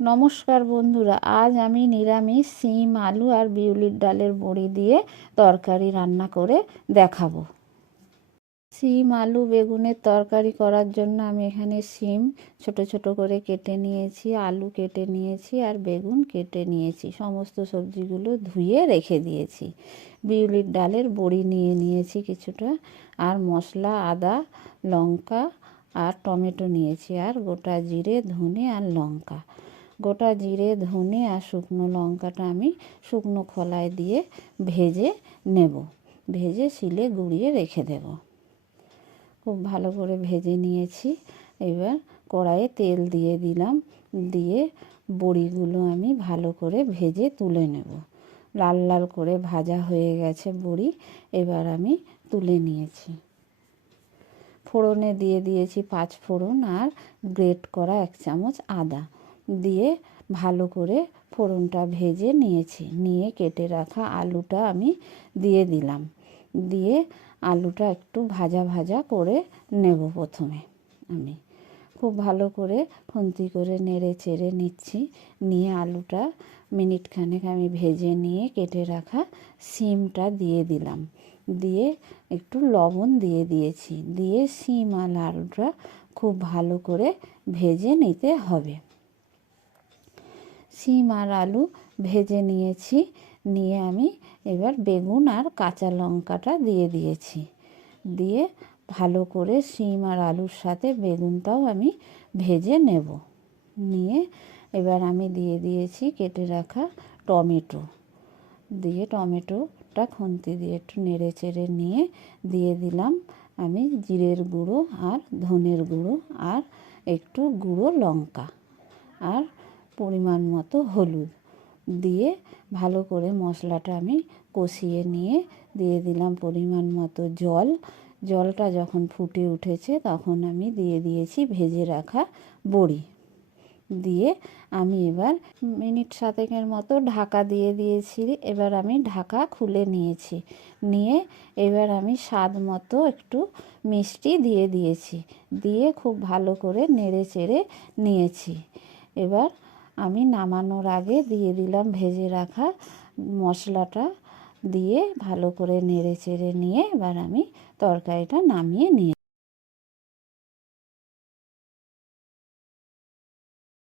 নমস্কার বন্ধুরা, আজ আমি নিরামিষ, সিম, আলু আর বিউলির ডালের বড়ি দিয়ে তরকারি রান্না করে দেখাবো। সিম, আলু, বেগুনের তরকারি করার জন্য আমি এখানে সিম ছোট ছোট করে কেটে নিয়েছি, আলু কেটে নিয়েছি আর বেগুন কেটে নিয়েছি। সমস্ত সবজিগুলো ধুয়ে রেখে দিয়েছি। বিউলির ডালের বড়ি নিয়ে নিয়েছি কিছুটা আর মশলা, আদা, লঙ্কা আর টমেটো নিয়েছি আর গোটা জিরে, ধনে আর লঙ্কা। গোটা জিরে, ধনে আর শুকনো লঙ্কাটা আমি শুকনো খোলায় দিয়ে ভেজে নেব। ভেজে শিলে গুঁড়িয়ে রেখে দেব। খুব ভালো করে ভেজে নিয়েছি। এবার কড়াইয়ে তেল দিয়ে দিলাম। দিয়ে বড়িগুলো আমি ভালো করে ভেজে তুলে নেব। লাল লাল করে ভাজা হয়ে গেছে বড়ি। এবার আমি তুলে নিয়েছি। ফোড়নে দিয়ে দিয়েছি পাঁচ ফোড়ন আর গ্রেট করা এক চামচ আদা। দিয়ে ভালো করে ফোড়নটা ভেজে নিয়েছি। নিয়ে কেটে রাখা আলুটা আমি দিয়ে দিলাম। দিয়ে আলুটা একটু ভাজা ভাজা করে নেব প্রথমে আমি। খুব ভালো করে খুন্তি করে নেড়ে চেড়ে নিচ্ছি। নিয়ে আলুটা মিনিট খানেক আমি ভেজে নিয়ে কেটে রাখা সিমটা দিয়ে দিলাম। দিয়ে একটু লবণ দিয়ে দিয়েছি। দিয়ে সিম আর আলুটা খুব ভালো করে ভেজে নিতে হবে। সিম আর আলু ভেজে নিয়েছি। নিয়ে আমি এবার বেগুন আর কাঁচা লঙ্কাটা দিয়ে দিয়েছি। দিয়ে ভালো করে সিম আর আলুর সাথে বেগুনটাও আমি ভেজে নেব। নিয়ে এবার আমি দিয়ে দিয়েছি কেটে রাখা টমেটো। দিয়ে টমেটোটা খুন্তি দিয়ে একটু নেড়ে চেড়ে নিয়ে দিয়ে দিলাম আমি জিরের গুঁড়ো আর ধনের গুঁড়ো আর একটু গুঁড়ো লঙ্কা। আর পরিমাণ মতো হলুদ দিয়ে ভালো করে মশলাটা আমি কষিয়ে নিয়ে দিয়ে দিলাম পরিমাণ মতো জল। জলটা যখন ফুটে উঠেছে তখন আমি দিয়ে দিয়েছি ভেজে রাখা বড়ি। দিয়ে আমি এবার মিনিট সাতেকের মতো ঢাকা দিয়ে দিয়েছি, এবার আমি ঢাকা খুলে নিয়েছি। নিয়ে এবার আমি স্বাদ মতো একটু মিষ্টি দিয়ে দিয়েছি, দিয়ে খুব ভালো করে নেড়ে চেড়ে নিয়েছি। এবার আমি নামানোর আগে দিয়ে দিলাম ভেজে রাখা মশলাটা দিয়ে ভালো করে নেড়ে চেড়ে নিয়ে এবার আমি তরকারিটা নামিয়ে নিয়ে